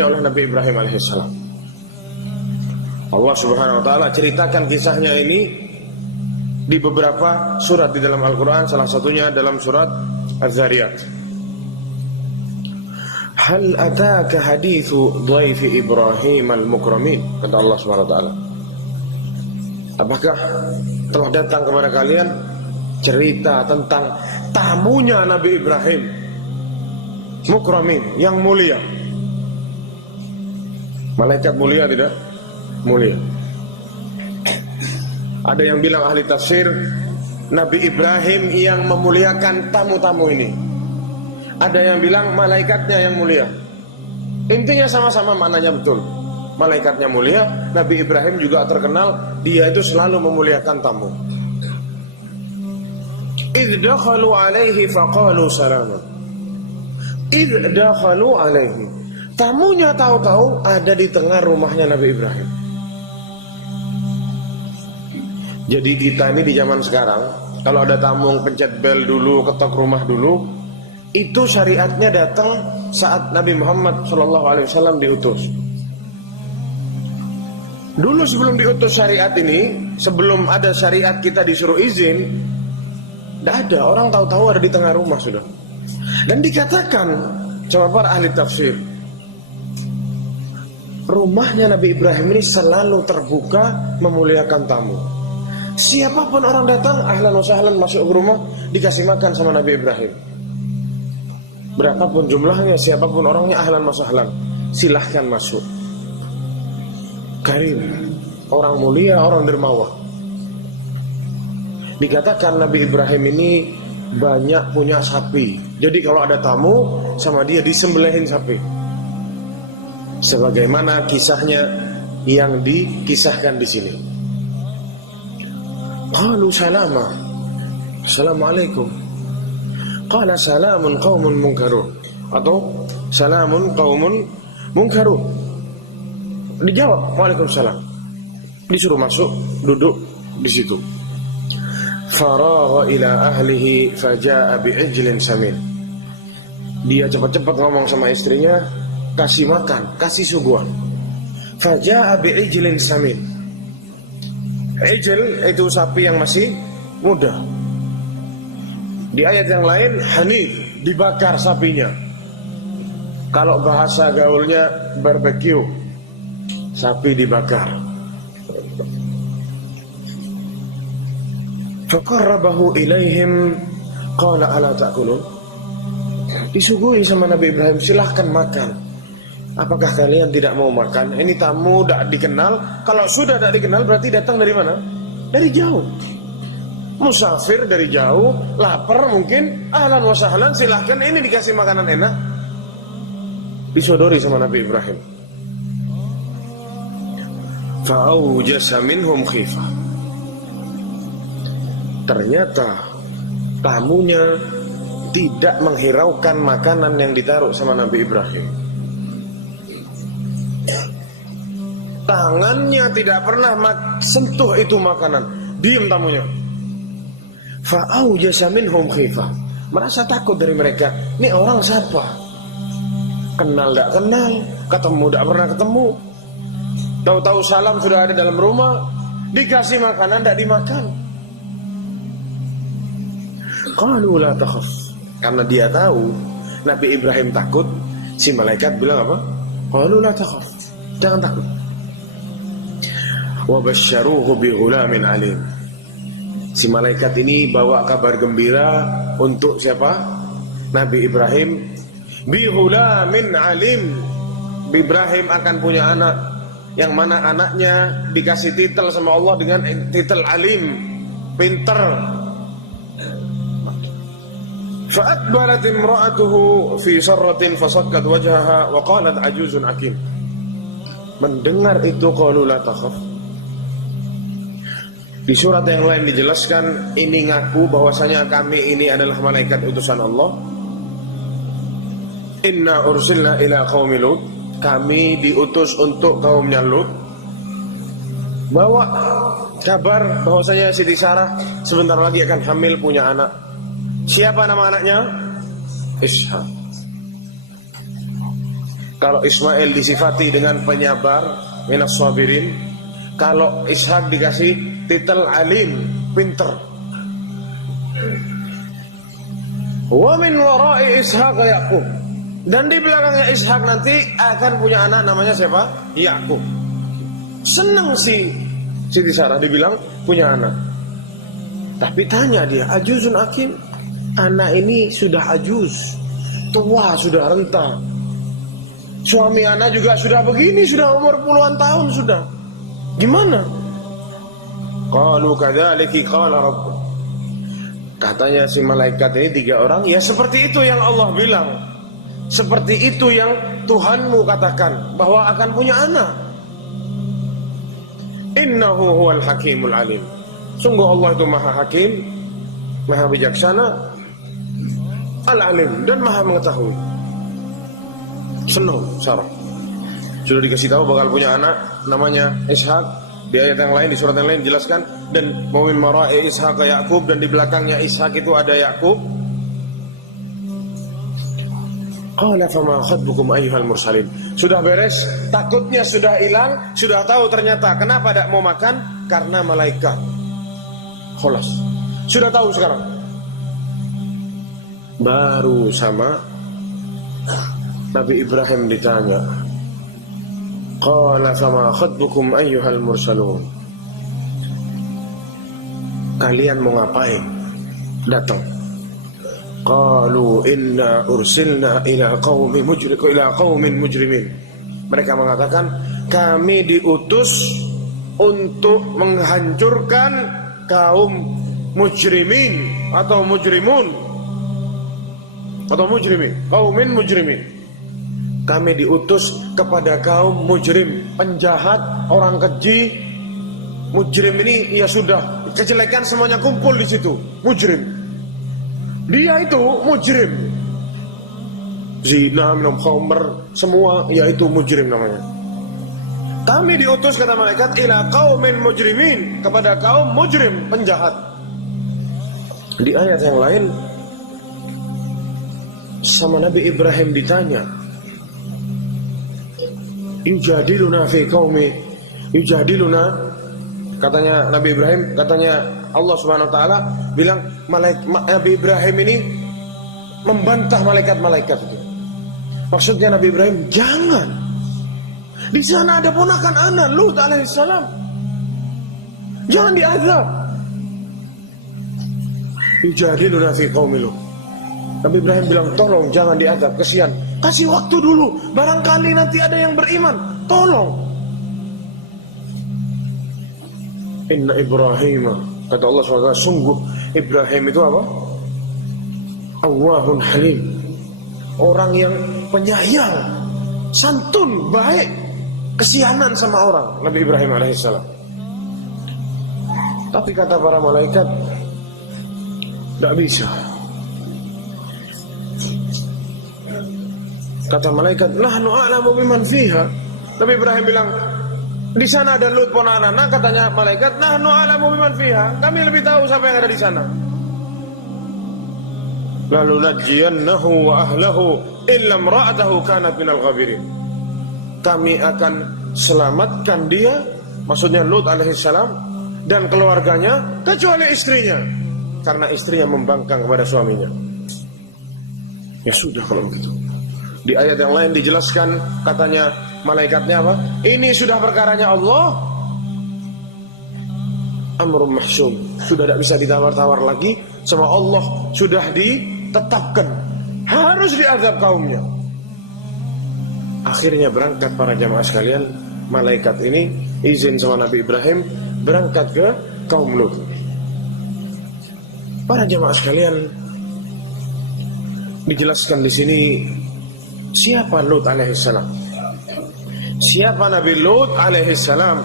tamunya oleh Nabi Ibrahim alaihissalam. Allah Subhanahu wa taala ceritakan kisahnya ini di beberapa surat di dalam Al-Quran, salah satunya dalam surat Az-Zariyat. Hal ataka hadithu dhaifi Ibrahim al-mukramin, kata Allah Subhanahu wa taala. Apakah telah datang kepada kalian cerita tentang tamunya Nabi Ibrahim mukramin, yang mulia? Malaikat mulia tidak? Mulia. Ada yang bilang ahli tafsir, Nabi Ibrahim yang memuliakan tamu-tamu ini. Ada yang bilang malaikatnya yang mulia. Intinya sama-sama maknanya betul. Malaikatnya mulia, Nabi Ibrahim juga terkenal dia itu selalu memuliakan tamu. Idh dakhalu alaihi faqalu salaman. Idh dakhalu alaihi. Tamunya tahu-tahu ada di tengah rumahnya Nabi Ibrahim. Jadi kita ini di zaman sekarang, kalau ada tamu pencet bel dulu, ketok rumah dulu, itu syariatnya datang saat Nabi Muhammad SAW diutus. Dulu sebelum diutus syariat ini, sebelum ada syariat kita disuruh izin, tidak ada, orang tahu-tahu ada di tengah rumah sudah. Dan dikatakan sama para ahli tafsir, rumahnya Nabi Ibrahim ini selalu terbuka memuliakan tamu. Siapapun orang datang, ahlan wa sahlan, masuk ke rumah, dikasih makan sama Nabi Ibrahim. Berapapun jumlahnya, siapapun orangnya, ahlan wa sahlan, silahkan masuk. Karim, orang mulia, orang dermawan. Dikatakan Nabi Ibrahim ini banyak punya sapi. Jadi kalau ada tamu, sama dia disembelihin sapi. Sebagaimana kisahnya yang dikisahkan di sini. Qalu salama, assalamualaikum. Qala salamun qaumun munkarun, atau salamun qaumun munkarun. Dijawab waalaikumsalam. Disuruh masuk, duduk di situ. Faragha ila ahlihi faja'a bi'ijlin samin. Dia cepat-cepat ngomong sama istrinya, kasih makan, kasih suguhan. Faja'a bi'ijlin samin. Ijl itu sapi yang masih muda. Di ayat yang lain hanif, dibakar sapinya. Kalau bahasa gaulnya barbecue, sapi dibakar. Faqarrabahu ilaihim qala ala ta'kulun. Disuguhi sama Nabi Ibrahim, silahkan makan. Apakah kalian tidak mau makan? Ini tamu tidak dikenal. Kalau sudah tidak dikenal berarti datang dari mana? Dari jauh. Musafir dari jauh, lapar mungkin, ahlan wa sahlan, silahkan, ini dikasih makanan enak. Disodori sama Nabi Ibrahim. Fa'awjasa minhum khifah. Ternyata tamunya tidak menghiraukan makanan yang ditaruh sama Nabi Ibrahim. Tangannya tidak pernah sentuh itu makanan. Diam tamunya. Fa'awjasa minhum khifah. Merasa takut dari mereka. Ini orang siapa? Kenal tidak kenal, ketemu tidak pernah ketemu. Tahu-tahu salam sudah ada dalam rumah, dikasih makanan tidak dimakan. Qalu la takhaf. Karena dia tahu Nabi Ibrahim takut, si malaikat bilang apa? Qalu la takhaf. Jangan takut. Wa basyaruhu bi ghulamin alim. Si malaikat ini bawa kabar gembira untuk siapa? Nabi Ibrahim. Bi ghulamin alim. Ibrahim akan punya anak, yang mana anaknya dikasih titel sama Allah dengan titel alim, pinter. Fa'adbarat imra'atuhu fi sarratin fasakkat wajhaha wa qalat ajuzun akim. Mendengar itu qalu la takhaf. Di surat yang lain dijelaskan, ini ngaku bahwasanya kami ini adalah malaikat utusan Allah. Inna ursilna ila qaumi Lut. Kami diutus untuk kaumnya Lut. Bawa kabar bahwasanya Siti Sarah sebentar lagi akan hamil punya anak. Siapa nama anaknya? Ishaq. Kalau Ismail disifati dengan penyabar, minas sabirin. Kalau Ishak dikasih titel alim, pinter. Wa min wara'i Ishaq Yaqub. Dan di belakangnya Ishak nanti akan punya anak namanya siapa? Yakub. Senang si Siti Sarah dibilang punya anak. Tapi tanya dia, ajuzun akim, anak ini sudah ajuz, tua, sudah renta. Suami anak juga sudah begini, sudah umur puluhan tahun sudah. Gimana? Qalu kadzalika qala rabbuk. Katanya si malaikat ini 3 orang, ya seperti itu yang Allah bilang. Seperti itu yang Tuhanmu katakan, bahwa akan punya anak. Innahu huwal hakimul alim. Sungguh Allah itu maha hakim, maha bijaksana, al-alim, dan maha mengetahui. Senang Sarah. Sudah dikasih tahu bakal punya anak namanya Ishak. Di ayat yang lain, di surat yang lain dijelaskan, dan min mara'i Ishaq Yaqub, dan di belakangnya Ishak itu ada Yaqub. Qala fama khatbukum ayyuhal mursalin. Sudah beres, takutnya sudah hilang, sudah tahu ternyata kenapa tidak mau makan, karena malaikat. Kholas. Sudah tahu sekarang. Baru sama Nabi Ibrahim ditanya, qala fama khatbukum ayyuhal mursalun. Kalian mau ngapain datang? Qalu inna ursilna ila qaumin mujrimin. Mereka mengatakan, kami diutus untuk menghancurkan kaum mujrimin atau mujrimun atau mujrimin, qaumin mujrimin. Kami diutus kepada kaum mujrim, penjahat, orang keji. Mujrim ini ya sudah, kejelekan semuanya kumpul di situ. Mujrim. Dia itu mujrim. Zina, minum khamr, semua yaitu mujrim namanya. Kami diutus kata malaikat ila qaumin mujrimin, kepada kaum mujrim, penjahat. Di ayat yang lain sama Nabi Ibrahim ditanya, yujadiluna fi qaumi yujadiluna, katanya Nabi Ibrahim, katanya Allah Subhanahu wa taala bilang, Nabi Ibrahim ini membantah malaikat-malaikat itu. Maksudnya Nabi Ibrahim, jangan. Di sana ada ponakan anak Lut alaihissalam. Jangan diazab. Yujadiluna fi qaumi Lut. Nabi Ibrahim bilang, tolong jangan diazab, kesian. Kasih waktu dulu, barangkali nanti ada yang beriman. Tolong. Inna Ibrahim, kata Allah SWT, sungguh Ibrahim itu apa? Awwahun halim. Orang yang penyayang, santun, baik, kesianan sama orang, Nabi Ibrahim alaihissalam. Tapi kata para malaikat, tidak bisa. Kata malaikat, nahnu a'lamu biman fiha. Nabi Ibrahim bilang, di sana ada Lut ponakan anak. Katanya malaikat, nahnu a'lamu biman fiha. Kami lebih tahu siapa yang ada di sana. Lalu najiyannahu wa ahlahu illa imra'atahu kanat minal ghabirin. Kami akan selamatkan dia, maksudnya Lut alaihissalam, dan keluarganya, kecuali istrinya, karena istrinya membangkang kepada suaminya. Ya sudah kalau begitu. Di ayat yang lain dijelaskan, katanya malaikatnya apa? Ini sudah perkaranya Allah. Amrun mahsum. Sudah tidak bisa ditawar-tawar lagi. Sama Allah sudah ditetapkan, harus diazab kaumnya. Akhirnya berangkat para jamaah sekalian. Malaikat ini izin sama Nabi Ibrahim berangkat ke kaum Lut. Para jamaah sekalian, dijelaskan di sini siapa Lut alaihissalam. Siapa Nabi Lut alaihissalam?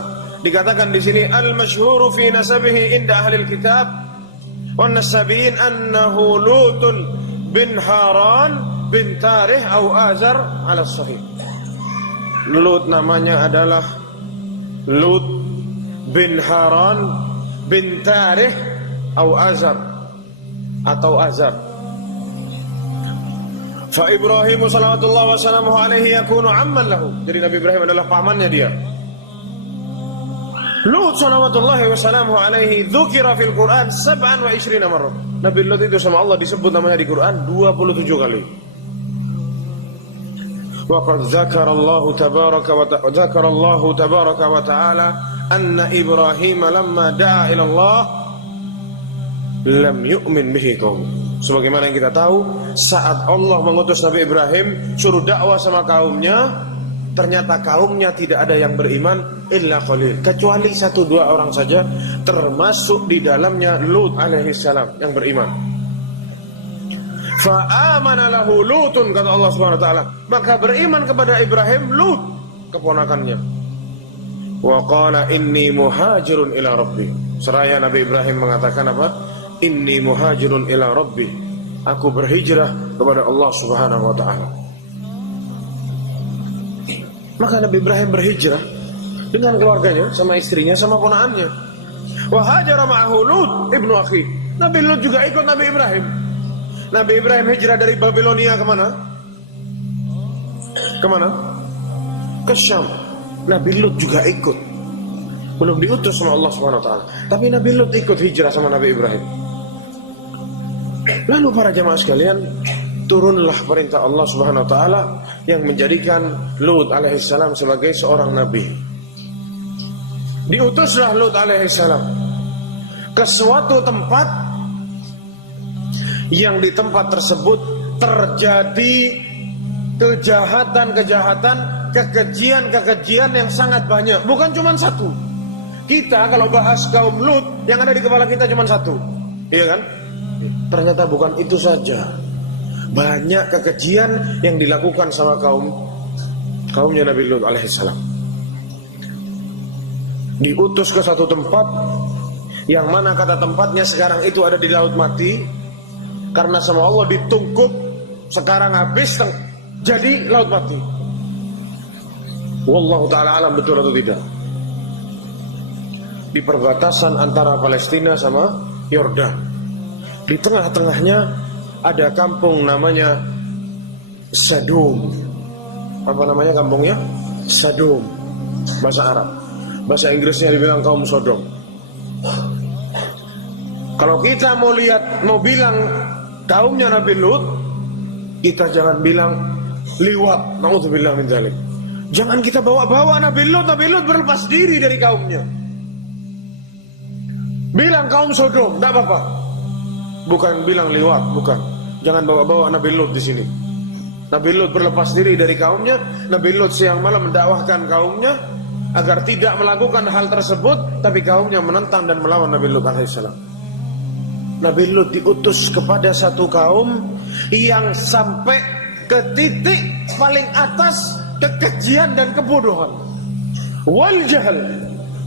Dikatakan di sini al-masyhuru fi nasabihi inda ahli al-kitab wan nasabiyin annahu Lutun bin Haran bin Tarih atau Azar ala sahih. Lut namanya adalah Lut bin Haran bin Tarih atau Azar. Fa Ibrahim sallallahu wasallam alaihi yakunu amman lahu. Jadi Nabi Ibrahim adalah pamannya dia. Lut sallallahu wasallam alaihi dzukira fil Quran 27 marrah. Nabi Lut itu sama Allah disebut namanya di Quran 27 kali. Wa qad dzakara Allah tabaraka wa ta'ala anna Ibrahim lamma da'a ila Allah lam yu'min bihi qaum. Sebagaimana yang kita tahu, saat Allah mengutus Nabi Ibrahim suruh dakwah sama kaumnya, ternyata kaumnya tidak ada yang beriman illa qalil, kecuali 1-2 orang saja, termasuk di dalamnya Lut alaihissalam yang beriman. Fa amana lahu Lutun, kata Allah Subhanahu wa taala, maka beriman kepada Ibrahim Lut, keponakannya. Wa qala inni muhajirun ila rabbi. Seraya Nabi Ibrahim mengatakan apa? Inni muhajirun ila rabbi. Aku berhijrah kepada Allah Subhanahu wa taala. Maka Nabi Ibrahim berhijrah dengan keluarganya, sama istrinya, sama ponakannya. Wa hajara ma'ahu Lut ibnu akhi. Nabi Lut juga ikut Nabi Ibrahim. Nabi Ibrahim hijrah dari Babilonia kemana? Kemana? Ke Syam. Nabi Lut juga ikut. Belum diutus sama Allah Subhanahu wa taala, tapi Nabi Lut ikut hijrah sama Nabi Ibrahim. Lalu para jamaah sekalian, turunlah perintah Allah Subhanahu wa taala yang menjadikan Lut alaihissalam sebagai seorang nabi. Diutuslah Lut alaihissalam ke suatu tempat yang di tempat tersebut terjadi kejahatan-kejahatan, kekejian-kekejian yang sangat banyak. Bukan cuma satu. Kita kalau bahas kaum Lut, yang ada di kepala kita cuma satu, iya kan? Ternyata bukan itu saja. Banyak kekejian yang dilakukan sama kaumnya Nabi Lut alaihissalam. Diutus ke satu tempat yang mana kata tempatnya sekarang itu ada di Laut Mati, karena sama Allah ditungkup, sekarang habis jadi Laut Mati. Wallahu ta'ala alam betul atau tidak. Di perbatasan antara Palestina sama Yordan. Di tengah-tengahnya ada kampung namanya Sadum. Apa namanya kampungnya? Sadum. Bahasa Arab. Bahasa Inggrisnya dibilang kaum Sodom. Kalau kita mau bilang kaumnya Nabi Lut, kita jangan bilang liwat. Na'udzubillah min dzalik. Jangan kita bawa-bawa Nabi Lut. Nabi Lut berlepas diri dari kaumnya. Bilang kaum Sodom, tidak apa-apa. Bukan bilang liwat, bukan. Jangan bawa-bawa Nabi Lut di sini. Nabi Lut berlepas diri dari kaumnya. Nabi Lut siang malam mendakwahkan kaumnya agar tidak melakukan hal tersebut, tapi kaumnya menentang dan melawan Nabi Lut alaihissalam. Nabi Lut diutus kepada satu kaum yang sampai ke titik paling atas kekejian dan kebodohan. Wal jahal,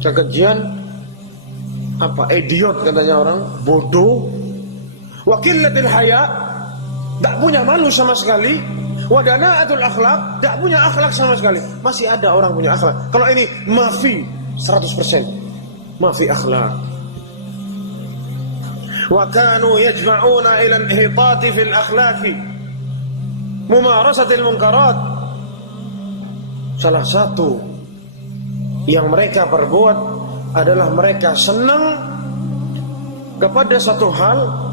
kekejian apa? Idiot katanya orang, bodoh. Wakilatil haya, tak punya malu sama sekali. Wadanaatul akhlak, tak punya akhlak sama sekali. Masih ada orang punya akhlak. Kalau ini mafi 100%, mafi akhlak. Wa kanu yajma'una ila al-ihitati fil akhlaqi, mumarasatil munkarat. Salah satu yang mereka perbuat adalah mereka senang kepada satu hal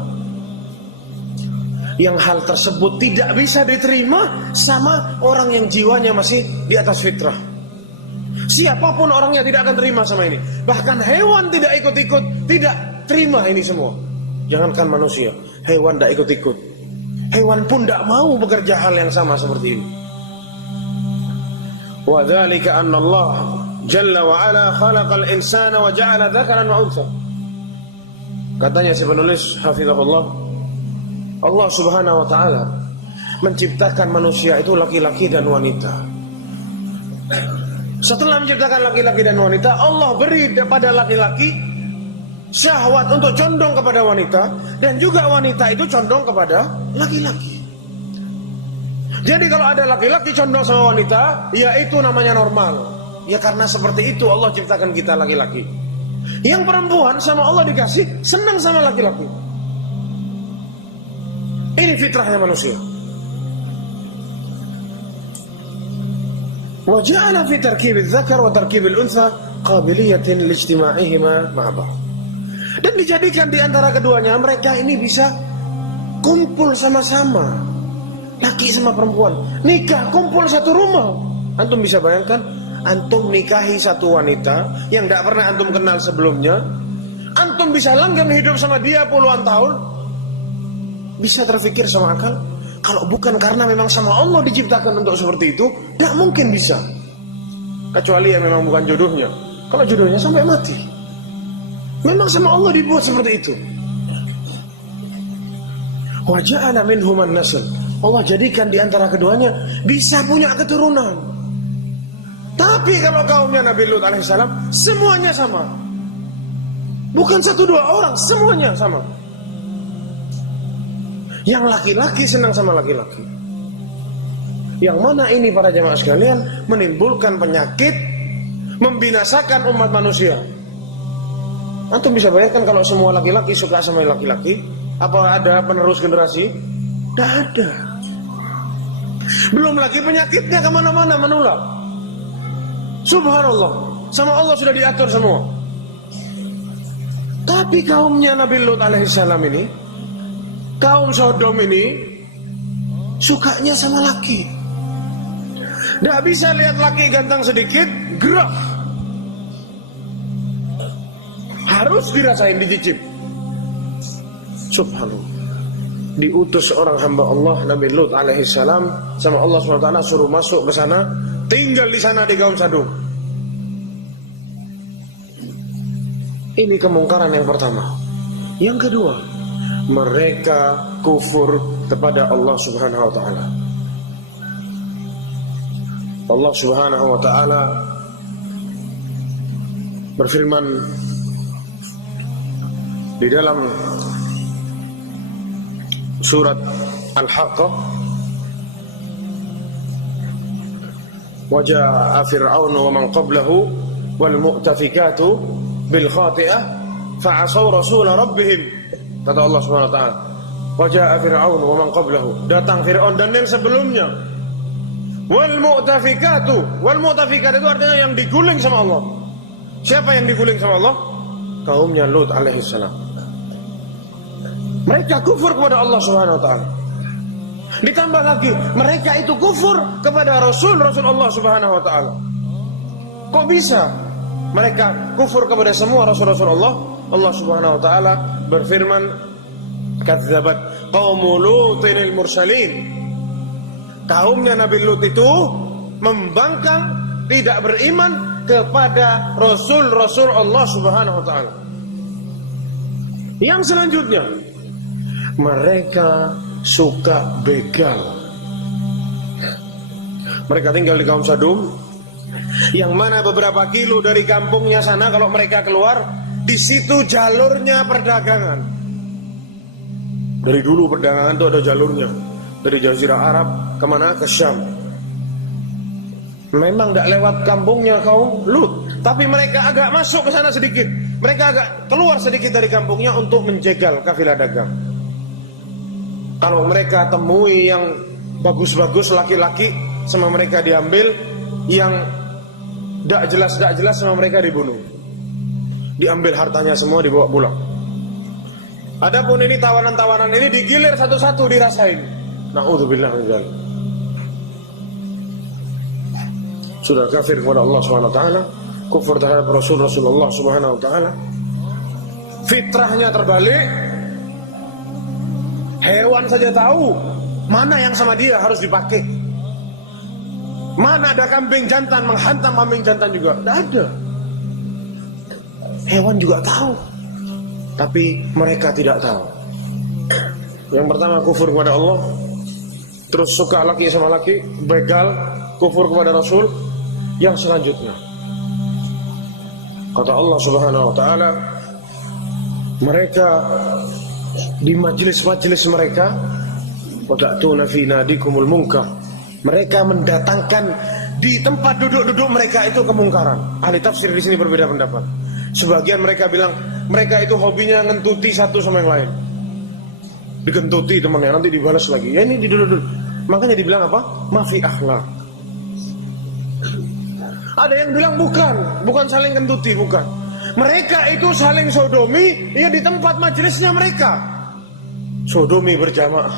yang hal tersebut tidak bisa diterima sama orang yang jiwanya masih di atas fitrah. Siapapun orangnya tidak akan terima sama ini. Bahkan hewan tidak ikut-ikut, tidak terima ini semua. Jangankan manusia, hewan tidak ikut-ikut. Hewan pun tidak mau bekerja hal yang sama seperti ini. Wa dzalika anna Allah Jalla wa ala khalaqal insana wa ja'ala dzakaran wa untha. Katanya si penulis hafizahullah, Allah Subhanahu wa taala menciptakan manusia itu laki-laki dan wanita. Setelah menciptakan laki-laki dan wanita, Allah beri pada laki-laki syahwat untuk condong kepada wanita, dan juga wanita itu condong kepada laki-laki. Jadi kalau ada laki-laki condong sama wanita, ya itu namanya normal. Ya karena seperti itu Allah ciptakan kita laki-laki. Yang perempuan sama Allah dikasih senang sama laki-laki. Ini fitrahnya manusia. Wa ja'ala fi tarkib adz-dzakar wa tarkib al-untha qabiliyatin lijtima'ihima ma'a ba'd. Dan dijadikan di antara keduanya mereka ini bisa kumpul sama-sama, laki sama perempuan, nikah kumpul satu rumah. Antum bisa bayangkan, antum nikahi satu wanita yang tidak pernah antum kenal sebelumnya, antum bisa langgeng hidup sama dia puluhan tahun. Bisa terfikir sama akal? Kalau bukan karena memang sama Allah diciptakan untuk seperti itu, tidak mungkin bisa. Kecuali yang memang bukan jodohnya. Kalau jodohnya sampai mati, memang sama Allah dibuat seperti itu. Wa ja'ala minhum an-nasl. Allah jadikan di antara keduanya bisa punya keturunan. Tapi kalau kaumnya Nabi Lut alaihissalam, semuanya sama. Bukan satu dua orang, semuanya sama. Yang laki-laki senang sama laki-laki. Yang mana ini para jamaah sekalian menimbulkan penyakit, membinasakan umat manusia. Antum bisa bayangkan kalau semua laki-laki suka sama laki-laki, apa ada penerus generasi? Tidak ada. Belum lagi penyakitnya kemana-mana menular. Subhanallah, sama Allah sudah diatur semua. Tapi kaumnya Nabi Lut alaihissalam ini, kaum Sodom ini, sukanya sama laki. Tidak bisa lihat laki ganteng sedikit, gerak. Harus dirasain, dicicip. Subhanallah. Diutus seorang hamba Allah Nabi Lut alaihissalam sama Allah SWT, suruh masuk ke sana, tinggal di sana di kaum Sodom. Ini kemungkaran yang pertama. Yang kedua, mereka kufur kepada Allah Subhanahu wa taala. Allah Subhanahu wa taala berfirman di dalam surat Al-Haqqah, wa jaa'a fir'aun wa man qablahu wal mu'tafikatu bil khati'ah fa'asaw rasul rabbihim. Kata Allah Subhanahu wa taala, wa jaa'a fir'aun wa man qablahu, datang Firaun dan yang sebelumnya. Wal mu'tafikatu, wal mu'tafikat itu artinya yang diguling sama Allah. Siapa yang diguling sama Allah? Kaumnya Lut alaihissalam. Mereka kufur kepada Allah Subhanahu wa taala. Ditambah lagi, mereka itu kufur kepada Rasul Allah Subhanahu wa taala. Kok bisa mereka kufur kepada semua Rasul Allah? Allah Subhanahu wa taala berfirman, kadzabat qaumul Lutinil mursalin. Kaumnya Nabi Lut itu membangkang, tidak beriman kepada Rasul Allah Subhanahu wa taala. Yang selanjutnya, mereka suka begal. Mereka tinggal di kaum Sodom, yang mana beberapa kilo dari kampungnya sana kalau mereka keluar, di situ jalurnya perdagangan. Dari dulu perdagangan itu ada jalurnya, dari Jazirah Arab kemana? Ke Syam. Memang tidak lewat kampungnya kaum Lut, tapi mereka agak masuk ke sana sedikit. Mereka agak keluar sedikit dari kampungnya untuk menjegal kafilah dagang. Kalau mereka temui yang bagus-bagus laki-laki, sama mereka diambil. Yang tidak jelas sama mereka dibunuh. Diambil hartanya semua, dibawa pulang. Adapun ini tawanan-tawanan ini digilir satu-satu, dirasain. Na'udzubillah min dzalik. Sudah kafir kepada Allah Subhanahu wa taala, kufur terhadap Rasulullah Subhanahu wa taala. Fitrahnya terbalik. Hewan saja tahu mana yang sama dia harus dipakai. Mana ada kambing jantan menghantam kambing jantan juga? Tidak ada. Hewan juga tahu, tapi mereka tidak tahu. Yang pertama kufur kepada Allah, terus suka laki sama laki, begal, kufur kepada Rasul. Yang selanjutnya, kata Allah Subhanahu wa taala, mereka di majelis-majelis mereka, wa ta'tuna fi nadikumul munkar, mereka mendatangkan di tempat duduk-duduk mereka itu kemungkaran. Ahli tafsir di sini berbeda pendapat. Sebagian mereka bilang mereka itu hobinya ngentuti satu sama yang lain. Digentuti temannya, nanti dibalas lagi. Ya ini duduk-duduk. Makanya dibilang apa? Mafi akhlak. Ada yang bilang bukan saling kentuti, bukan. Mereka itu saling sodomi ya di tempat majelisnya mereka. Sodomi berjamaah.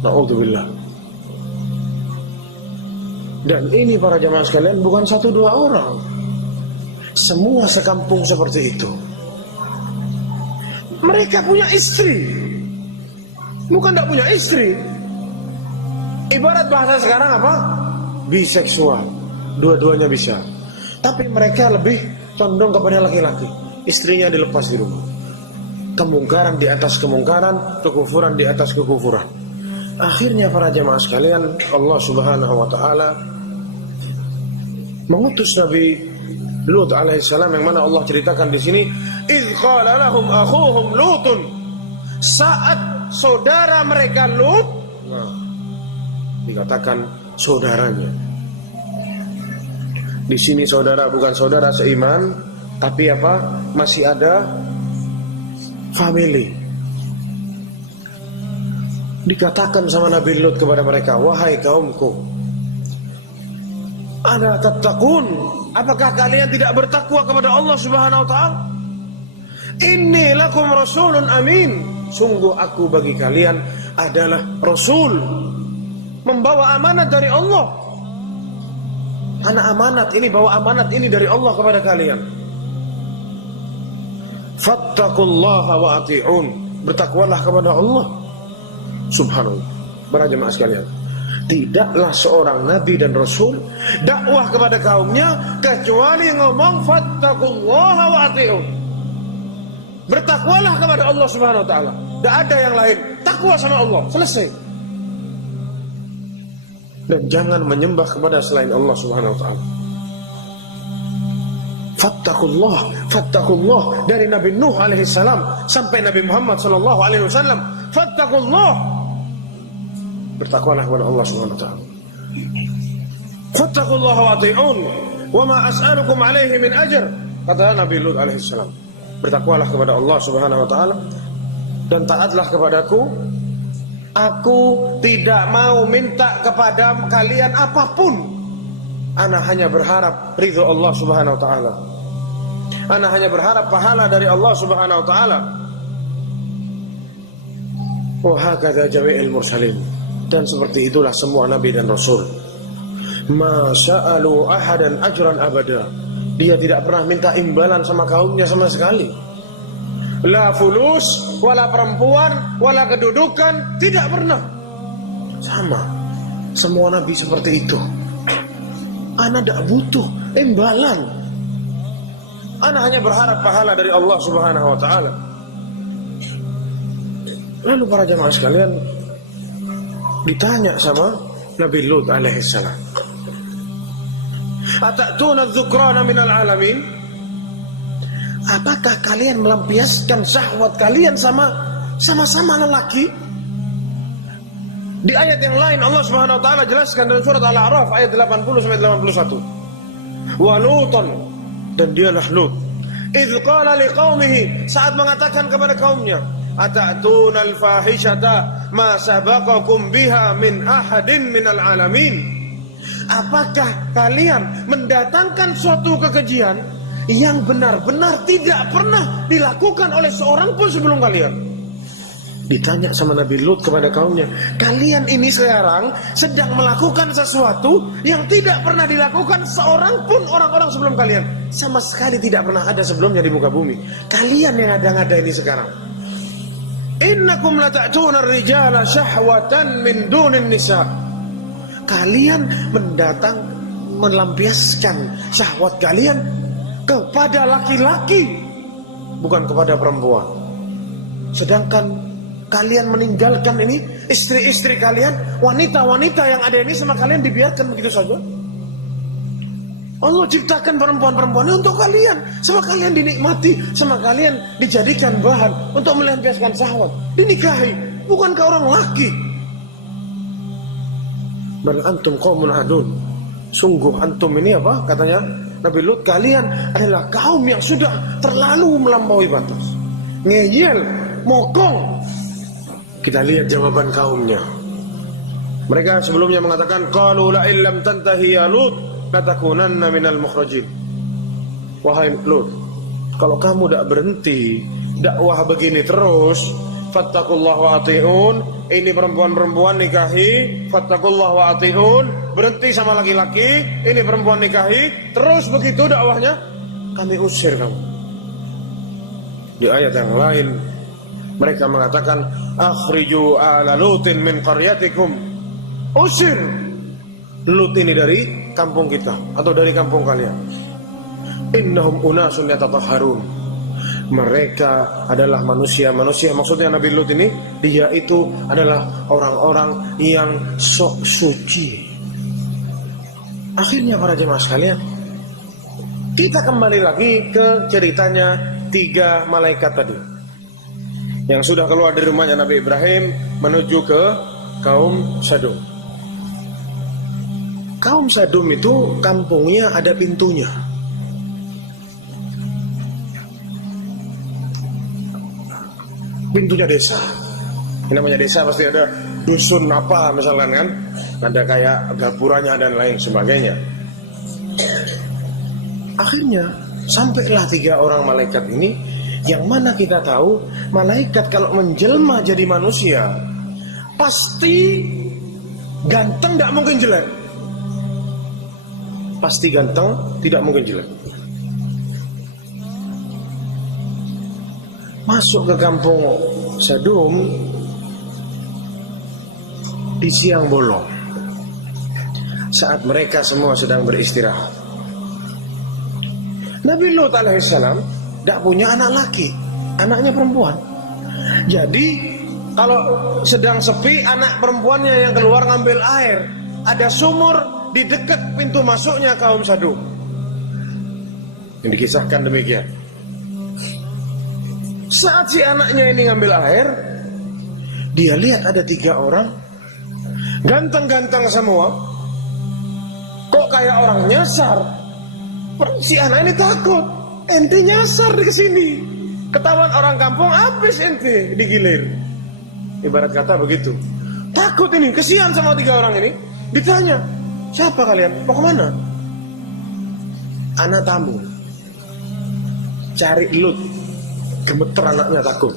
Na'udzubillah. Dan ini para jamaah sekalian bukan 1-2 orang. Semua sekampung seperti itu. Mereka punya istri. Bukan tidak punya istri. Ibarat bahasa sekarang apa? Biseksual. Dua-duanya bisa. Tapi mereka lebih condong kepada laki-laki. Istrinya dilepas di rumah. Kemungkaran di atas kemungkaran, kekufuran di atas kekufuran. Akhirnya para jamaah sekalian, Allah Subhanahu wa taala mengutus Nabi Lut alaihissalam, yang mana Allah ceritakan di sini, "Idz qala lahum akhuhum Lutun." Saat saudara mereka Lut, dikatakan saudaranya. Di sini saudara bukan saudara seiman, tapi apa? Masih ada family. Dikatakan sama Nabi Lut kepada mereka, "Wahai kaumku, ala tattaqun? Apakah kalian tidak bertakwa kepada Allah Subhanahu wa taala? Inni lakum rasulun amin. Sungguh aku bagi kalian adalah rasul, membawa amanat dari Allah. Anak amanat ini, bawa amanat ini dari Allah kepada kalian. Fattaqullaha wa ati'un." Bertakwalah kepada Allah Subhanallah. Para jemaah sekalian, tidaklah seorang nabi dan rasul dakwah kepada kaumnya kecuali ngomong fattaqullaha wa ati'un. Bertakwalah kepada Allah Subhanahu wa taala. Tidak ada yang lain. Takwa sama Allah. Selesai. Dan jangan menyembah kepada selain Allah Subhanahu wa taala. Fattaqullah dari Nabi Nuh alaihissalam sampai Nabi Muhammad sallallahu alaihi wasallam. Fattaqullah. Bertakwalah kepada Allah Subhanahu wa taala. Fattaqullah wa ati'un wa ma as'alukum alaihi min ajr. Kata Nabi Lut alaihissalam, bertakwalah kepada Allah Subhanahu wa taala dan taatlah kepadaku. Aku tidak mau minta kepada kalian apapun. Ana hanya berharap ridho Allah Subhanahu wa taala. Ana hanya berharap pahala dari Allah Subhanahu wa taala. Wa hakadha jami'il mursalin. Dan seperti itulah semua nabi dan rasul. Ma sa'alu ahadan ajran abada. Dia tidak pernah minta imbalan sama kaumnya sama sekali. La fulus, wala perempuan, wala kedudukan, tidak pernah. Sama. Semua nabi seperti itu. Ana tidak butuh imbalan. Ana hanya berharap pahala dari Allah Subhanahu wa taala. Lalu para jamaah sekalian ditanya sama Nabi Lut alaihissalam, "Atatuna dzukrana minal alamin?" Apakah kalian melampiaskan syahwat kalian sama-sama lelaki? Di ayat yang lain Allah Subhanahu wa taala jelaskan dalam surat Al-A'raf ayat 80 sampai 81. Wa Luton, dan dialah Lut, idz qala liqaumihi, saat mengatakan kepada kaumnya, "Atatuna al-fahishata ma sabaqakum biha min ahadin minal alamin?" Apakah kalian mendatangkan suatu kekejian yang benar-benar tidak pernah dilakukan oleh seorang pun sebelum kalian? Ditanya sama Nabi Lut kepada kaumnya, kalian ini sekarang sedang melakukan sesuatu yang tidak pernah dilakukan seorang pun orang-orang sebelum kalian. Sama sekali tidak pernah ada sebelumnya di muka bumi. Kalian yang ada-ada ini sekarang. Innakum lata'tuna ar-rijala syahwatan min dunin nisa. Kalian melampiaskan syahwat kalian kepada laki-laki, bukan kepada perempuan. Sedangkan kalian meninggalkan ini istri-istri kalian, wanita-wanita yang ada ini sama kalian dibiarkan begitu saja. Allah ciptakan perempuan-perempuan ini untuk kalian, sama kalian dinikmati, sama kalian dijadikan bahan untuk melampiaskan syahwat, dinikahi, bukan ke orang laki. Bal antum qaumun adun. Sungguh antum ini apa katanya Nabi Lut, kalian adalah kaum yang sudah terlalu melampaui batas, ngeyel, mokong. Kita lihat jawaban kaumnya. Mereka sebelumnya mengatakan, qalu la illam tantahi ya Lut latakunanna minal mukhrajin. Wahai Lut, kalau kamu tidak berhenti dakwah begini terus, fattakullah wa ati'un, ini perempuan-perempuan nikahi, fattakullah wa ati'un, berhenti sama laki-laki, ini perempuan nikahi, terus begitu dakwahnya, kami usir kamu. Di ayat yang lain mereka mengatakan, akhriju ala Lutin min qaryatikum, usir Lut ini dari kampung kita atau dari kampung kalian. Innahum unasun yatatahharun, mereka adalah manusia-manusia, maksudnya Nabi Lut ini, dia itu adalah orang-orang yang sok suci. Akhirnya para jemaah sekalian, kita kembali lagi ke ceritanya 3 malaikat tadi yang sudah keluar dari rumahnya Nabi Ibrahim menuju ke kaum Sadum. Kaum Sadum itu kampungnya ada pintunya. Pintunya desa. Ini namanya desa pasti ada dusun apa misalkan kan, ada kayak gapuranya dan lain sebagainya. Akhirnya sampailah 3 orang malaikat ini, yang mana kita tahu malaikat kalau menjelma jadi manusia pasti ganteng, tidak mungkin jelek. Pasti ganteng, tidak mungkin jelek. Masuk ke kampung Sadum di siang bolong, saat mereka semua sedang beristirahat. Nabi Lut alaihissalam tidak punya anak laki, anaknya perempuan. Jadi kalau sedang sepi, anak perempuannya yang keluar ngambil air. Ada sumur di dekat pintu masuknya kaum Sadum. Yang dikisahkan demikian. Saat si anaknya ini ngambil air, dia lihat ada 3 orang ganteng-ganteng semua. Kok kayak orang nyasar? Si anak ini takut, ente nyasar di kesini, ketahuan orang kampung, habis ente digilir. Ibarat kata begitu. Takut ini, kesian sama 3 orang ini. Ditanya, siapa kalian? Mau kemana? Anak tamu, cari Lut. Gemeter anaknya, takut.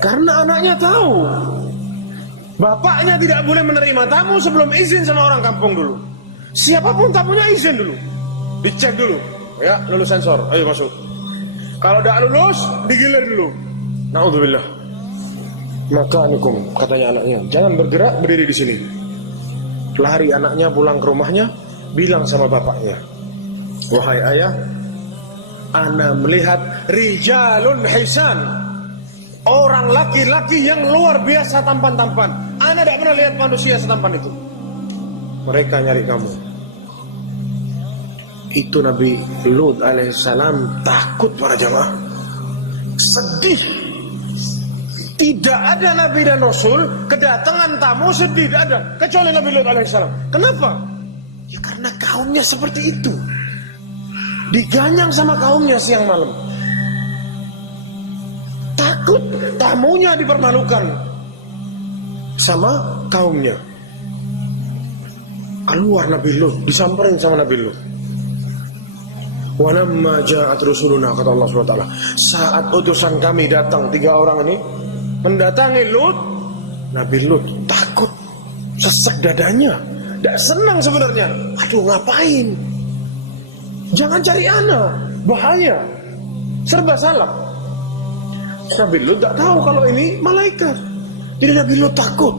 Karena anaknya tahu bapaknya tidak boleh menerima tamu sebelum izin sama orang kampung dulu. Siapapun tamunya izin dulu, dicek dulu, ya lulus sensor, ayo masuk. Kalau tidak lulus, digilir dulu. Naudzubillah. Maka anikum, katanya anaknya, jangan bergerak, berdiri di sini. Lari anaknya pulang ke rumahnya, bilang sama bapaknya, wahai ayah, ana melihat rijalun hisan, orang laki-laki yang luar biasa tampan-tampan. Ana tidak pernah lihat manusia setampan itu. Mereka nyari kamu. Itu Nabi Lut alaihissalam takut para jamaah, sedih. Tidak ada Nabi dan Rasul kedatangan tamu sedih, tidak ada, kecuali Nabi Lut alaihissalam. Kenapa? Ya karena kaumnya seperti itu, diganyang sama kaumnya siang malam. Takut tamunya dipermalukan sama kaumnya. Keluar Nabi Lut, disamperin sama Nabi Lut. Walamma ja'at rusuluna, kata Allah SWT, saat utusan kami datang, 3 orang ini mendatangi Lut, Nabi Lut takut, sesek dadanya, tidak senang sebenarnya. Aduh, ngapain? Jangan cari anak, bahaya, serba salah. Nabi Lut tak tahu kalau ini malaikat. Jadi Nabi Lut takut.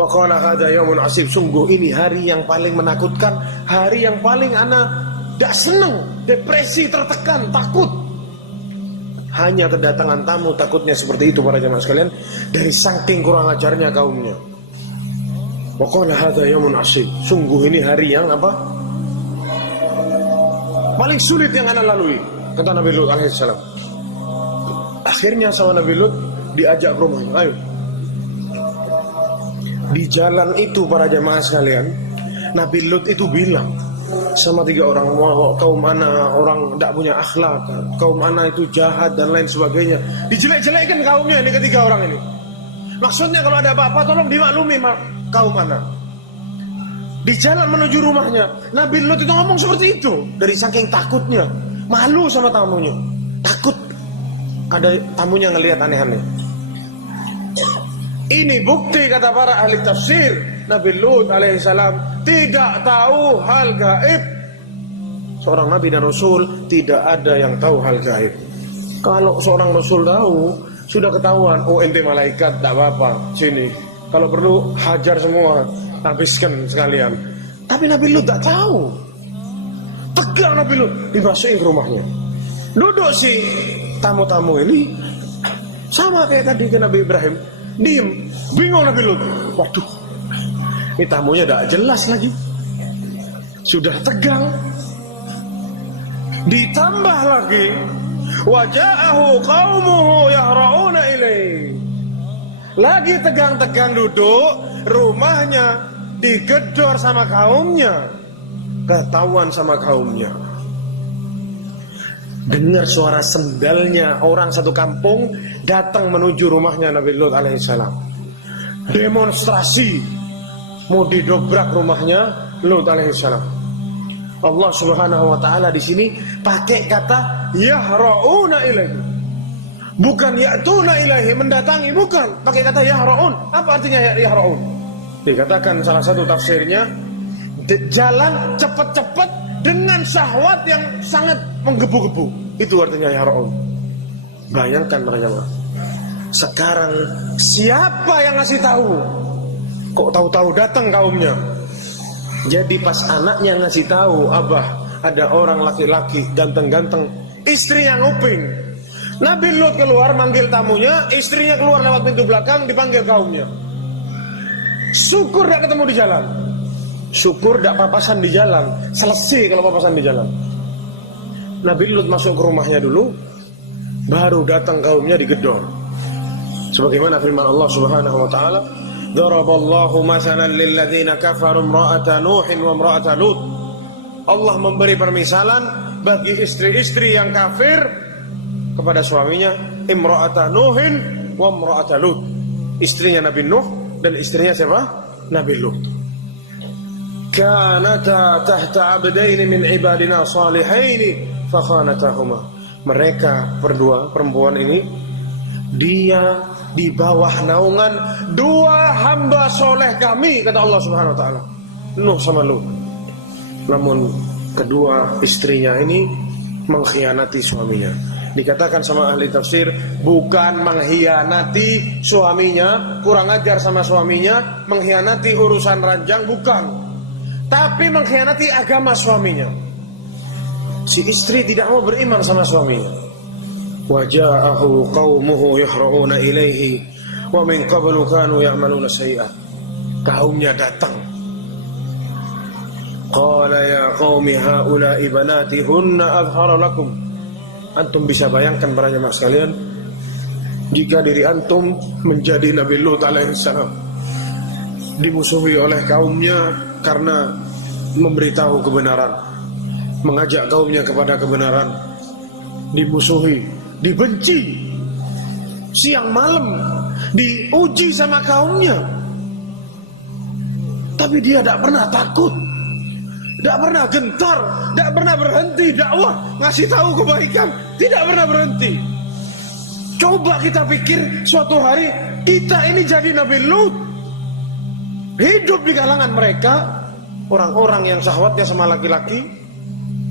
Wa qala hadza yaumun asib, sungguh ini hari yang paling menakutkan, hari yang paling ana tidak senang, depresi, tertekan, takut. Hanya kedatangan tamu takutnya seperti itu para jemaah sekalian, dari saking kurang ajarnya kaumnya. Wa qala hadza yaumun asib, sungguh ini hari yang apa? Paling sulit yang ana lalui, kata Nabi Lut alaihissalam. Akhirnya sama Nabi Lut diajak ke rumahnya, ayo. Di jalan itu para jemaah sekalian, Nabi Lut itu bilang sama 3 orang, kaum mana orang tidak punya akhlak, kaum mana itu jahat dan lain sebagainya. Dijelek-jelekin kaumnya ini, ketiga orang ini. Maksudnya kalau ada apa-apa tolong dimaklumi kaum mana. Di jalan menuju rumahnya, Nabi Lut itu ngomong seperti itu. Dari saking takutnya, malu sama tamunya. Takut ada tamunya ngelihat aneh-aneh. Ini bukti kata para ahli tafsir, Nabi Lut alaihissalam tidak tahu hal gaib. Seorang Nabi dan Rasul tidak ada yang tahu hal gaib. Kalau seorang Rasul tahu, sudah ketahuan. Oh ente malaikat, tak apa-apa. Sini, kalau perlu hajar semua, habiskan sekalian. Tapi Nabi Lut tak tahu. Tegang Nabi Lut, dimasukin ke rumahnya. Duduk si tamu-tamu ini sama kayak tadi ke Nabi Ibrahim. Diem, bingung Nabi Lut. Waduh, ini tamunya tak jelas lagi. Sudah tegang. Ditambah lagi, waja'ahu qaumuhu yahra'una ilaih. Lagi tegang-tegang duduk, rumahnya digedor sama kaumnya. Ketahuan sama kaumnya. Dengar suara sendalnya orang satu kampung datang menuju rumahnya Nabi Lut alaihissalam. Demonstrasi mau didobrak rumahnya Lut alaihissalam. Allah Subhanahu wa taala di sini pakai kata yahra'una ilaihi. Bukan ya'tuna ilaihi, mendatangi, bukan. Pakai kata yahra'un. Apa artinya yahra'un? Dikatakan salah satu tafsirnya, jalan cepat-cepat dengan syahwat yang sangat menggebu-gebu. Itu artinya yahra'un. Bayangkan mereka. Sekarang siapa yang ngasih tahu? Kok tahu-tahu datang kaumnya? Jadi pas anaknya ngasih tahu, abah ada orang laki-laki ganteng-ganteng, istrinya nguping. Nabi Lut keluar manggil tamunya, istrinya keluar lewat pintu belakang dipanggil kaumnya. Syukur gak ketemu di jalan. Syukur gak papasan di jalan. Selesai kalau papasan di jalan. Nabi Lut masuk ke rumahnya dulu, baru datang kaumnya digedor. Sebagaimana firman Allah Subhanahu wa taala, daraballahu masalan lilladzina kafaru imra'ata Nuhin wa imra'ata Lut. Allah memberi permisalan bagi istri-istri yang kafir kepada suaminya, imra'ata Nuhin wa imra'ata Lut. Istrinya Nabi Nuh dan istrinya siapa? Nabi Lut. Kanata tahta abdaini min ibadina salihaini fakhanatahuma. Mereka berdua perempuan ini dia di bawah naungan dua hamba soleh kami, kata Allah Subhanahu wa taala, Nuh sama Lut. Namun kedua istrinya ini mengkhianati suaminya. Dikatakan sama ahli tafsir, bukan mengkhianati suaminya, kurang ajar sama suaminya, mengkhianati urusan ranjang, bukan. Tapi mengkhianati agama suaminya. Si istri tidak mau beriman sama suaminya. Waja'ahu qaumuhu yahra'una ilaihi wa min qablu kanu ya'maluna sayyi'at. Kaumnya datang. Qala ya qaumi haula'i banati hunna azhara lakum. Antum bisa bayangkan para jemaah sekalian, jika diri antum menjadi Nabi Lut alaihissalam, dimusuhi oleh kaumnya karena memberitahu kebenaran, mengajak kaumnya kepada kebenaran, dimusuhi, dibenci, siang malam diuji sama kaumnya, tapi dia tidak pernah takut, tidak pernah gentar, tidak pernah berhenti dakwah, ngasih tahu kebaikan, tidak pernah berhenti. Coba kita pikir suatu hari kita ini jadi Nabi Lut, hidup di kalangan mereka, orang-orang yang syahwatnya sama laki-laki,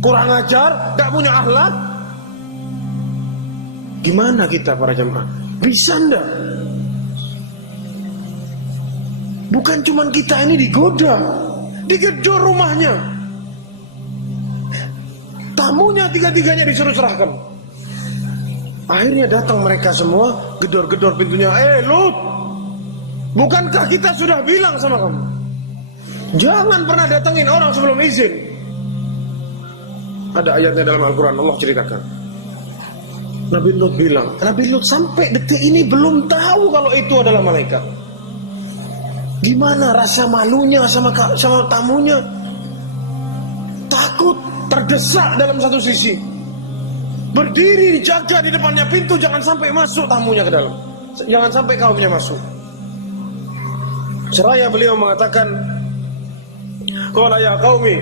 kurang ajar, tidak punya akhlak. Gimana kita para jemaah? Bisa ndak? Bukan cuman kita ini digoda, digedor rumahnya, tamunya tiga-tiganya disuruh serahkan. Akhirnya datang mereka semua, gedor-gedor pintunya. Lut, bukankah kita sudah bilang sama kamu, jangan pernah datengin orang sebelum izin? Ada ayatnya dalam Al-Quran, Allah ceritakan. Nabi Lut bilang, Nabi Lut sampai detik ini belum tahu kalau itu adalah malaikat. Gimana rasa malunya sama tamunya? Takut, terdesak dalam satu sisi, berdiri dijaga di depannya pintu, jangan sampai masuk tamunya ke dalam, jangan sampai kaumnya masuk. Seraya beliau mengatakan, Qala ya qaumi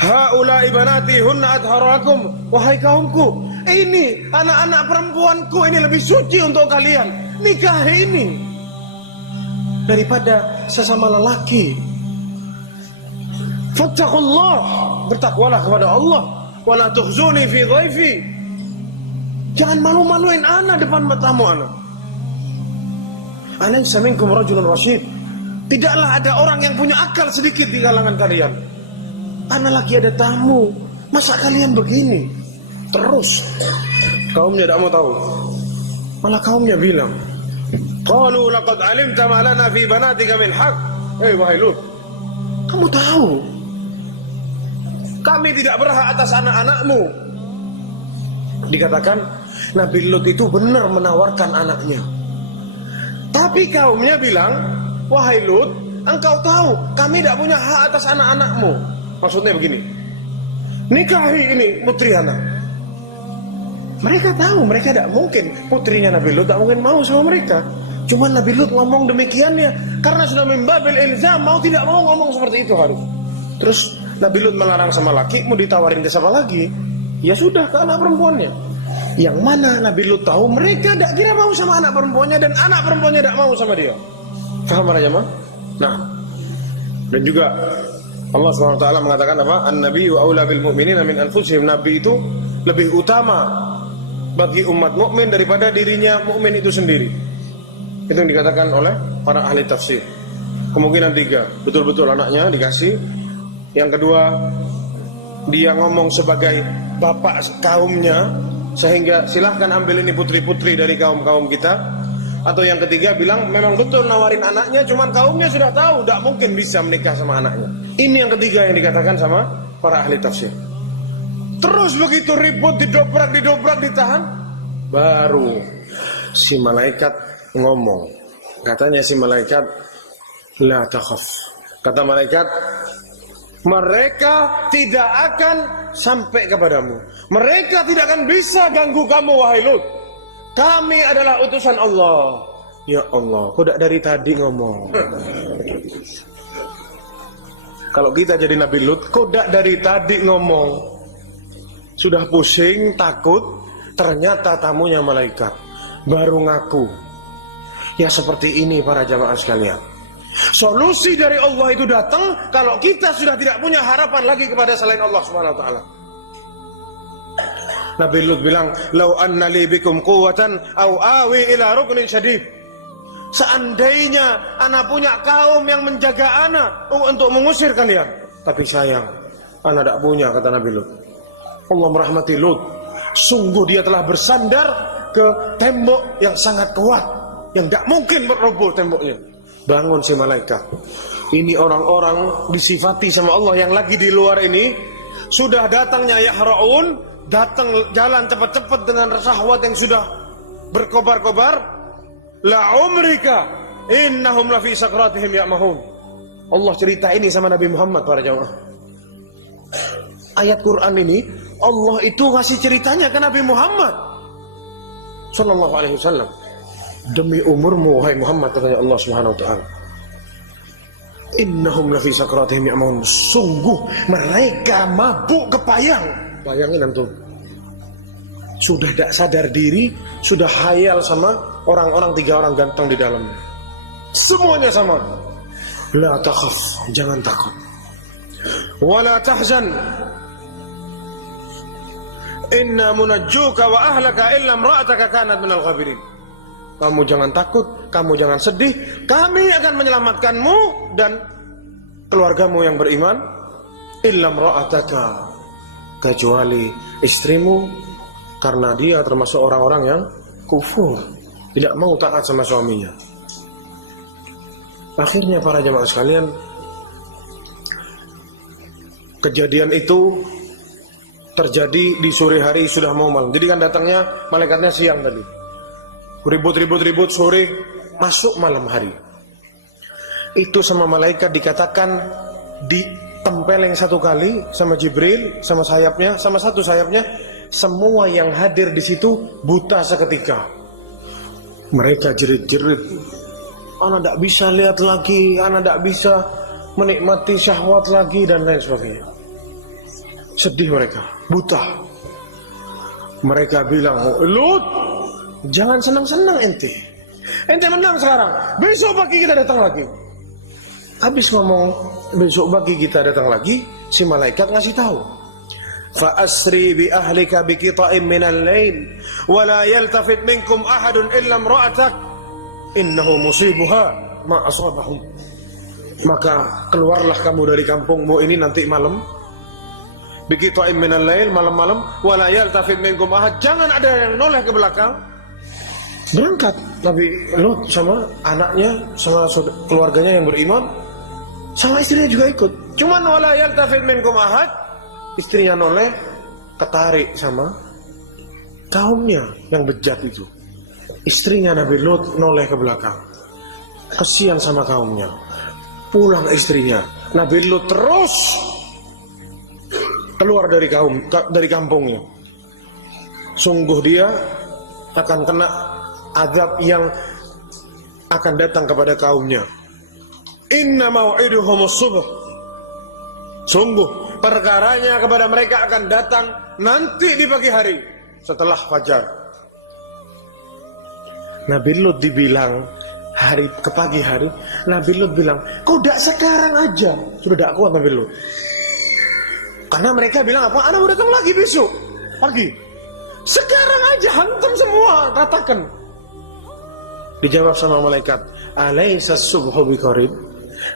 haula'i banati hunna athharu lakum. Wahai kaumku, ini anak-anak perempuanku, ini lebih suci untuk kalian. Nikahi ini daripada sesama lelaki. Fattaqullah, bertakwalah kepada Allah. Wala tukhzuni fi dhaifi. Jangan malu-maluin ana depan matamu ana. Alaysa minkum rajulun rasyid. Tidaklah ada orang yang punya akal sedikit di kalangan kalian. Ana lagi ada tamu, masa kalian begini? Terus kaumnya tidak mau tahu. Malah kaumnya bilang, qalu laqad alimta ma lana fi banatika min haqq. Wahai Lut, kamu tahu kami tidak berhak atas anak-anakmu. Dikatakan Nabi Lut itu benar menawarkan anaknya. Tapi kaumnya bilang, wahai Lut, engkau tahu kami tidak punya hak atas anak-anakmu. Maksudnya begini, nikahi ini putri anak. Mereka tahu, mereka tidak mungkin, putrinya Nabi Lut tidak mungkin mau sama mereka. Cuma Nabi Lut ngomong demikiannya karena sudah membabil ilzam, mau tidak mau ngomong seperti itu harus. Terus Nabi Lut melarang sama laki, mau ditawarin ke siapa lagi? Ya sudah, ke anak perempuannya. Yang mana Nabi Lut tahu mereka tidak kira mau sama anak perempuannya, dan anak perempuannya tidak mau sama dia. Faham mana jemaah? Nah, dan juga Allah SWT mengatakan apa? An-nabiyyu aula bil mu'minina min anfusihim. Nabi itu lebih utama bagi umat mukmin daripada dirinya mukmin itu sendiri. Itu yang dikatakan oleh para ahli tafsir. Kemungkinan 3, betul-betul anaknya dikasih. Yang kedua, dia ngomong sebagai bapak kaumnya, sehingga silahkan ambil ini putri-putri dari kaum-kaum kita. Atau yang ketiga bilang memang betul nawarin anaknya, cuman kaumnya sudah tahu tidak mungkin bisa menikah sama anaknya. Ini yang ketiga yang dikatakan sama para ahli tafsir. Terus begitu ribut, didobrak ditahan, baru si malaikat ngomong. Katanya si malaikat, la takhaf. Kata malaikat, mereka tidak akan sampai kepadamu. Mereka tidak akan bisa ganggu kamu, wahai Lut. Kami adalah utusan Allah. Ya Allah, kok tidak dari tadi ngomong? Kalau kita jadi Nabi Lut, kok tidak dari tadi ngomong? Sudah pusing, takut, ternyata tamunya malaikat. Baru ngaku. Ya seperti ini para jamaah sekalian. Solusi dari Allah itu datang kalau kita sudah tidak punya harapan lagi kepada selain Allah Subhanahu wa taala. Nabi Lut bilang, "Lau anna li bikum quwwatan aw awi ila ruknin syadid." Seandainya ana punya kaum yang menjaga ana untuk mengusir kalian, tapi sayang, ana tidak punya, kata Nabi Lut. Allah merahmati Lut. Sungguh dia telah bersandar ke tembok yang sangat kuat, yang tidak mungkin roboh temboknya. Bangun si malaikat. Ini orang-orang disifati sama Allah yang lagi di luar ini. Sudah datangnya yahra'un, datang jalan cepat-cepat dengan syahwat yang sudah berkobar-kobar. La umrika innahum lafi sakratihim ya'mahun. Allah cerita ini sama Nabi Muhammad para jamaah. Ayat Quran ini Allah itu ngasih ceritanya ke Nabi Muhammad sallallahu alaihi wasallam. Demi umurmu wahai Muhammad, katanya Allah Subhanahu wa taala. Innahum lafi sakratihim ya'mahun. Sungguh mereka mabuk kepayang. Bayangin antum. Sudah tidak sadar diri, sudah hayal sama orang-orang 3 orang ganteng di dalam. Semuanya sama. La takhaf, jangan takut. Wala tahzan. Inna munajjuka wa ahlaka illa imra'ataka kanat minal ghabirin. Kamu jangan takut, kamu jangan sedih. Kami akan menyelamatkanmu dan keluargamu yang beriman. Illa imra'ataka, kecuali istrimu, karena dia termasuk orang-orang yang kufur, tidak mau taat sama suaminya. Akhirnya para jamaah sekalian, kejadian itu terjadi di sore hari, sudah mau malam. Jadi kan datangnya malaikatnya siang tadi. Ribut sore, masuk malam hari. Itu sama malaikat dikatakan ditempeleng 1 kali sama Jibril, sama sayapnya, sama 1 sayapnya. Semua yang hadir di situ buta seketika. Mereka jerit-jerit. Ana tidak bisa lihat lagi, ana tidak bisa menikmati syahwat lagi dan lain sebagainya. Sedih mereka, buta. Mereka bilang, Lut, jangan senang-senang ente. Ente menang sekarang, besok pagi kita datang lagi. Habis ngomong besok pagi kita datang lagi, si malaikat ngasih tahu, fa asri bi ahlika bi qita'in minal lail wa la yaltafit minkum ahadun illa imra'atak innahu musibuha ma asabahum. Maka keluarlah kamu dari kampungmu ini nanti malam, bi qita'in minal lail, malam-malam, wa la yaltafit minkum ahad, jangan ada yang noleh ke belakang. Berangkat Nabi Lut sama anaknya, sama keluarganya yang beriman, sama istrinya juga ikut. Cuman wala yaltafit minkum ahad, istrinya noleh, ketarik sama kaumnya yang bejat itu. Istrinya Nabi Lut noleh ke belakang, kesian sama kaumnya. Pulang istrinya, Nabi Lut terus keluar dari kampungnya. Sungguh dia akan kena azab yang akan datang kepada kaumnya. Inna mau'iduhumus subuh. Sungguh perkaranya kepada mereka akan datang nanti di pagi hari setelah fajar. Nabi Lut dibilang hari ke pagi hari, Nabi Lut bilang, kok tidak sekarang aja? Sudah tidak kuat Nabi Lut. Karena mereka bilang apa? Anak mau datang lagi besok pagi. Sekarang aja hantam semua, katakan. Dijawab sama malaikat, alaisa subhu biqarib?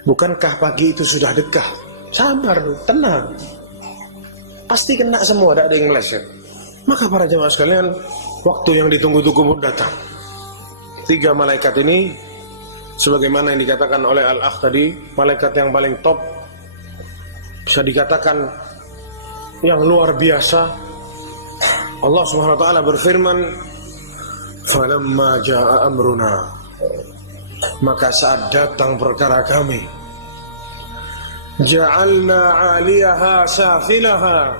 Bukankah pagi itu sudah dekat? Sabar, tenang. Pasti kena semua, tidak ada yang meleset. Maka para jemaah sekalian, waktu yang ditunggu-tunggu pun datang. 3 malaikat ini, sebagaimana yang dikatakan oleh Al-Akh tadi, malaikat yang paling top, bisa dikatakan yang luar biasa. Allah Subhanahu wa taala berfirman, falamma jaa amruna, maka saat datang perkara kami, ja'alna 'aliyaha safilaha,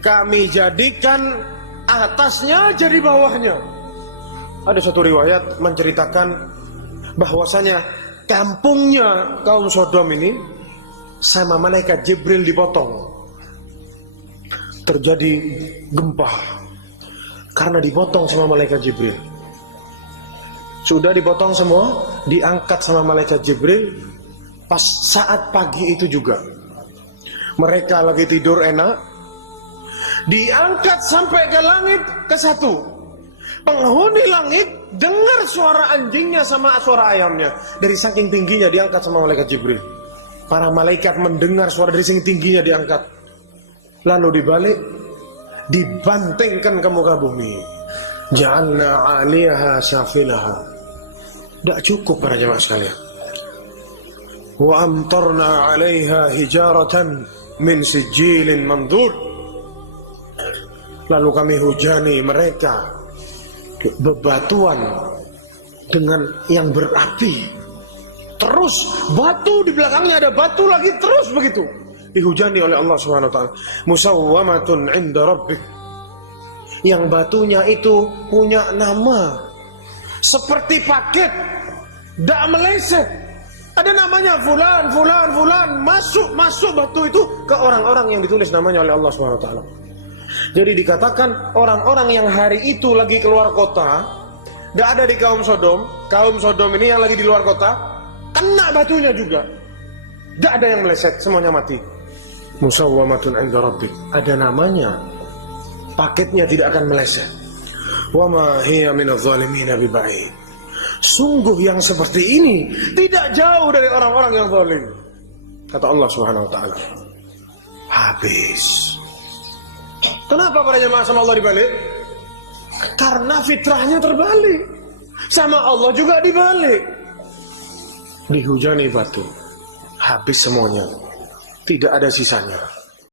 kami jadikan atasnya jadi bawahnya. Ada satu riwayat menceritakan bahwasanya kampungnya kaum Sodom ini sama malaikat Jibril dipotong. Terjadi gempa karena dipotong sama malaikat Jibril. Sudah dipotong semua, diangkat sama malaikat Jibril. Pas saat pagi itu juga, mereka lagi tidur enak, diangkat sampai ke langit ke-1. Penghuni langit dengar suara anjingnya sama suara ayamnya. Dari saking tingginya diangkat sama malaikat Jibril. Para malaikat mendengar suara dari saking tingginya diangkat. Lalu dibalik, dibantingkan ke muka bumi. Ja'alna 'aliyaha safilaha. Tidak cukup para jemaah sekalian. Wa amtarna 'alaiha hijaratan min sijilin mandur. Lalu kami hujani mereka bebatuan dengan yang berapi. Terus batu di belakangnya ada batu lagi, terus begitu dihujani oleh Allah Subhanahu wa taala. Musawwamatun 'inda rabbik. Yang batunya itu punya nama. Seperti paket, tidak meleset. Ada namanya fulan, fulan, fulan. Masuk batu itu ke orang-orang yang ditulis namanya oleh Allah Subhanahu wa taala. Jadi dikatakan orang-orang yang hari itu lagi keluar kota, tidak ada di kaum Sodom. Kaum Sodom ini yang lagi di luar kota, kena batunya juga. Tidak ada yang meleset, semuanya mati. Musawwamatun 'inda rabbik. Ada namanya. Paketnya tidak akan meleset. Wa ma hiya minadh dhalimina biba'id. Sungguh yang seperti ini tidak jauh dari orang-orang yang zalim. Kata Allah Subhanahu wa taala. Habis. Kenapa para jemaah sama Allah dibalik? Karena fitrahnya terbalik. Sama Allah juga dibalik. Dihujani batu. Habis semuanya. Tidak ada sisanya.